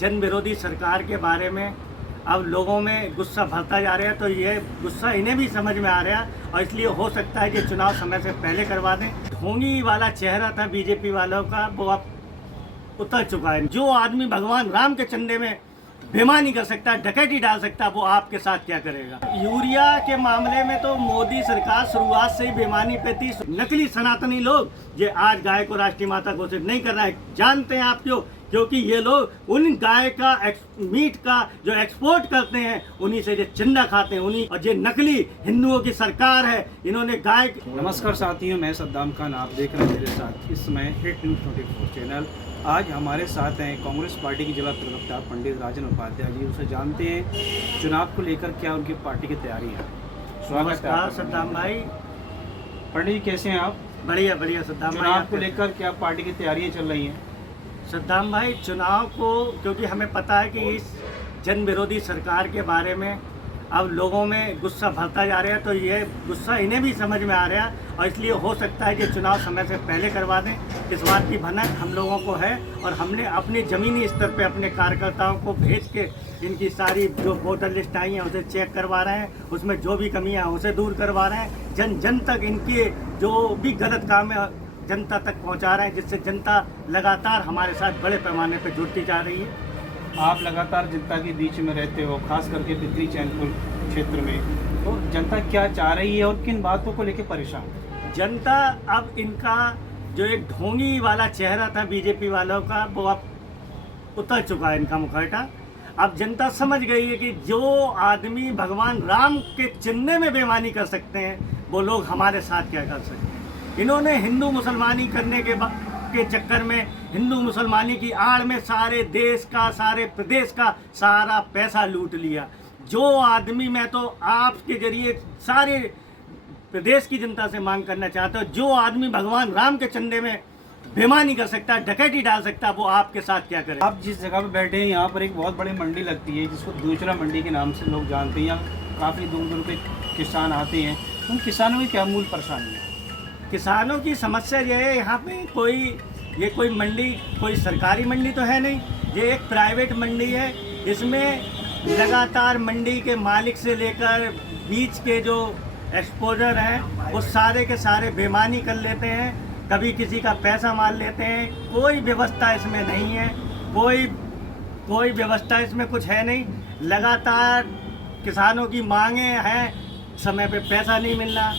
जन विरोधी सरकार के बारे में अब लोगों में गुस्सा भरता जा रहा है, तो ये गुस्सा इन्हें भी समझ में आ रहा है और इसलिए हो सकता है कि चुनाव समय से पहले करवा दें। ढोंगी वाला चेहरा था बीजेपी वालों का, वो अब उतर चुका है। जो आदमी भगवान राम के चंदे में बेईमानी कर सकता है, डकैती डाल सकता है, वो आपके साथ क्या करेगा। यूरिया के मामले में तो मोदी सरकार शुरुआत से ही बेईमानी पे थी। नकली सनातनी लोग ये आज गाय को राष्ट्रीय माता घोषित नहीं कर रहा है। जानते हैं आप क्यों? क्योंकि ये लोग उन गाय का मीट का जो एक्सपोर्ट करते हैं, उन्हीं से जो चंदा खाते हैं, उन्हीं, और ये नकली हिंदुओं की सरकार है। इन्होंने गाय। नमस्कार साथियों, मैं सद्दाम खान, आप देख रहे हैं मेरे साथ इस समय हिट न्यूज़ 24 चैनल। आज हमारे साथ हैं कांग्रेस पार्टी के जिला प्रवक्ता पंडित राजन उपाध्याय जी। उनसे जानते हैं चुनाव को लेकर क्या उनकी पार्टी की तैयारी है। स्वागत है सद्दाम भाई। पंडित जी कैसे हैं आप? बढ़िया बढ़िया सद्दाम भाई। चुनाव को लेकर क्या पार्टी की तैयारियां चल रही हैं? सद्दाम भाई, चुनाव को क्योंकि हमें पता है कि इस जन विरोधी सरकार के बारे में अब लोगों में गुस्सा भरता जा रहा है, तो ये गुस्सा इन्हें भी समझ में आ रहा है और इसलिए हो सकता है कि चुनाव समय से पहले करवा दें। इस बात की भनक हम लोगों को है और हमने अपने ज़मीनी स्तर पे अपने कार्यकर्ताओं को भेज के इनकी सारी जो वोटर लिस्ट आई है उसे चेक करवा रहे हैं। उसमें जो भी कमियां हैं उसे दूर करवा रहे हैं। जन जन तक इनके जो भी गलत काम है जनता तक पहुंचा रहे हैं, जिससे जनता लगातार हमारे साथ बड़े पैमाने पर जुड़ती जा रही है। आप लगातार जनता के बीच में रहते हो, खास करके पिपरी चैनपुर क्षेत्र में, तो जनता क्या चाह रही है और किन बातों को लेकर परेशान? जनता अब इनका जो एक ढोंगी वाला चेहरा था बीजेपी वालों का, वो अब उतर चुका है इनका मुखौटा। अब जनता समझ गई है कि जो आदमी भगवान राम के चिन्ह में बेईमानी कर सकते हैं, वो लोग हमारे साथ क्या कर सकते हैं। इन्होंने हिंदू मुसलमानी करने के चक्कर में, हिंदू मुसलमानी की आड़ में सारे देश का, सारे प्रदेश का सारा पैसा लूट लिया। जो आदमी, मैं तो आपके जरिए सारे प्रदेश की जनता से मांग करना चाहता हूँ, जो आदमी भगवान राम के चंदे में बेईमानी कर सकता है, डकैती डाल सकता है, वो आपके साथ क्या करे। आप जिस जगह पर बैठे हैं यहाँ पर एक बहुत बड़ी मंडी लगती है जिसको दूसरा मंडी के नाम से लोग जानते हैं। यहाँ काफ़ी दूर दूर के किसान आते हैं। उन किसानों की क्या मूल परेशानी है? किसानों की समस्या ये है, यहाँ पे कोई मंडी, कोई सरकारी मंडी तो है नहीं, ये एक प्राइवेट मंडी है। इसमें लगातार मंडी के मालिक से लेकर बीच के जो एक्सपोर्टर हैं, वो सारे के सारे बेईमानी कर लेते हैं, कभी किसी का पैसा मार लेते हैं। कोई व्यवस्था इसमें नहीं है, कोई व्यवस्था इसमें कुछ है नहीं। लगातार किसानों की मांगे हैं, समय पे पैसा नहीं मिलना,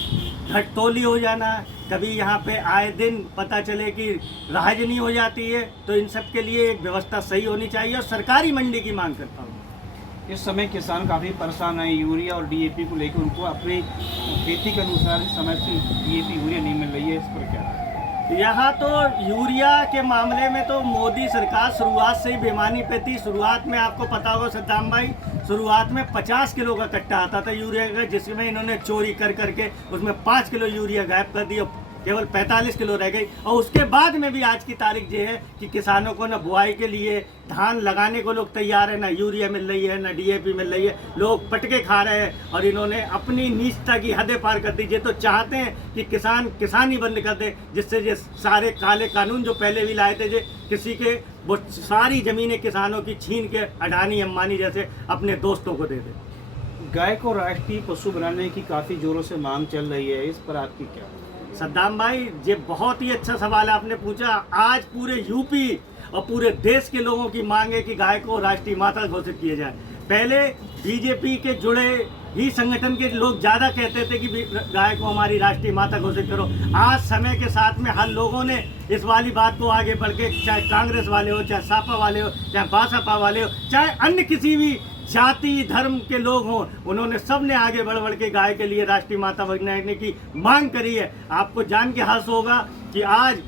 घटतोली हो जाना, कभी यहाँ पे आए दिन पता चले कि राहजनी हो जाती है। तो इन सब के लिए एक व्यवस्था सही होनी चाहिए और सरकारी मंडी की मांग करता हूँ। इस समय किसान काफ़ी परेशान है यूरिया और डीएपी को लेकर। उनको अपनी खेती के अनुसार समय से डीएपी यूरिया नहीं मिल रही है, इस पर क्या है? यहाँ तो यूरिया के मामले में तो मोदी सरकार शुरुआत से ही बेईमानी पे थी। शुरुआत में आपको पता होगा सद्दाम भाई, शुरुआत में 50 किलो का कट्टा आता था यूरिया का, जिसमें इन्होंने चोरी कर करके उसमें 5 किलो यूरिया गायब कर दी, केवल 45 किलो रह गई। और उसके बाद में भी आज की तारीख ये है कि किसानों को न बुआई के लिए धान लगाने को लोग तैयार है, ना यूरिया मिल रही है, ना डीएपी मिल रही है। लोग पटके खा रहे हैं और इन्होंने अपनी नीचता की हदें पार कर दी। ये तो चाहते हैं कि किसानी बंद कर दे, जिससे ये सारे काले कानून जो पहले भी लाए थे, जो किसी के वो सारी ज़मीनें किसानों की छीन के अडानी अंबानी जैसे अपने दोस्तों को दे दे। गाय को राष्ट्रीय पशु बनाने की काफ़ी जोरों से मांग चल रही है, इस पर आपकी क्या? सद्दाम भाई, ये बहुत ही अच्छा सवाल आपने पूछा। आज पूरे यूपी और पूरे देश के लोगों की मांग है कि गाय को राष्ट्रीय माता घोषित किया जाए। पहले बीजेपी के जुड़े ही संगठन के लोग ज़्यादा कहते थे कि गाय को हमारी राष्ट्रीय माता घोषित करो। आज समय के साथ में हर लोगों ने इस वाली बात को आगे बढ़ के, चाहे कांग्रेस वाले हो, चाहे सापा वाले हो, चाहे बासपा वाले हो, चाहे अन्य किसी भी जाति धर्म के लोग हों, उन्होंने सब ने आगे बढ़ बढ़ के गाय के लिए राष्ट्रीय माता बनाने की मांग करी है। आपको जान के हर्ष होगा कि आज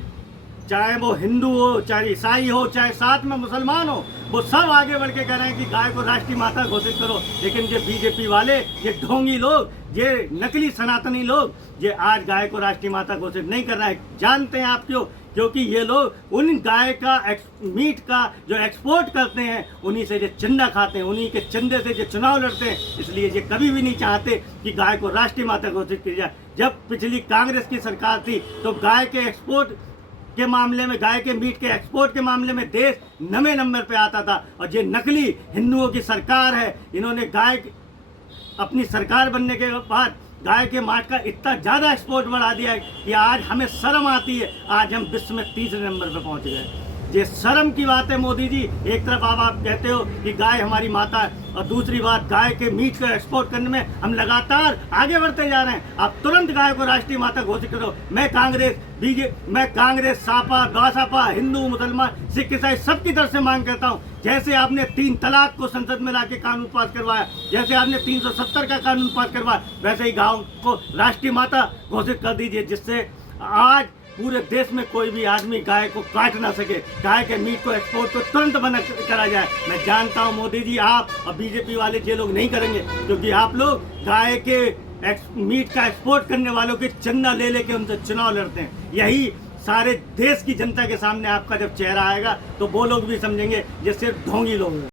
चाहे वो हिंदू हो, चाहे ईसाई हो, चाहे साथ में मुसलमान हो, वो सब आगे बढ़ के कह रहे हैं कि गाय को राष्ट्रीय माता घोषित करो। लेकिन ये बीजेपी वाले, ये ढोंगी लोग, ये नकली सनातनी लोग, ये आज गाय को राष्ट्रीय माता घोषित नहीं कर रहा है। जानते हैं आप क्यों? क्योंकि ये लोग उन गाय का मीट का जो एक्सपोर्ट करते हैं, उन्हीं से जो चंदा खाते हैं, उन्हीं के चंदे से जो चुनाव लड़ते हैं। इसलिए ये कभी भी नहीं चाहते कि गाय को राष्ट्रीय माता घोषित किया जाए। जब पिछली कांग्रेस की सरकार थी तो गाय के एक्सपोर्ट के मामले में, गाय के मीट के एक्सपोर्ट के मामले में देश 9वें नंबर पे आता था। और ये नकली हिंदुओं की सरकार है, इन्होंने गाय अपनी सरकार बनने के बाद गाय के मांस का इतना ज़्यादा एक्सपोर्ट बढ़ा दिया है कि आज हमें शर्म आती है, आज हम विश्व में 3रे नंबर पर पहुंच गए। ये शर्म की बात है मोदी जी। एक तरफ आप कहते हो कि गाय हमारी माता है, और दूसरी बात गाय के मीट को एक्सपोर्ट करने में हम लगातार आगे बढ़ते जा रहे हैं। आप तुरंत गाय को राष्ट्रीय माता घोषित करो। मैं कांग्रेस, सापा, बासपा, हिंदू, मुसलमान, सिख, ईसाई सबकी तरफ से मांग करता हूँ, जैसे आपने 3 तलाक को संसद में लाके कानून पास करवाया, जैसे आपने 370 का कानून पास करवाया, वैसे ही गाँव को राष्ट्रीय माता घोषित कर दीजिए, जिससे आज पूरे देश में कोई भी आदमी गाय को काट ना सके, गाय के मीट को एक्सपोर्ट को तुरंत बंद करा जाए। मैं जानता हूं मोदी जी आप और बीजेपी वाले ये लोग नहीं करेंगे, क्योंकि आप लोग गाय के मीट का एक्सपोर्ट करने वालों के चंदा ले लेके उनसे चुनाव लड़ते हैं। यही सारे देश की जनता के सामने आपका जब चेहरा आएगा तो वो लोग भी समझेंगे ये सिर्फ ढोंगी लोग हैं।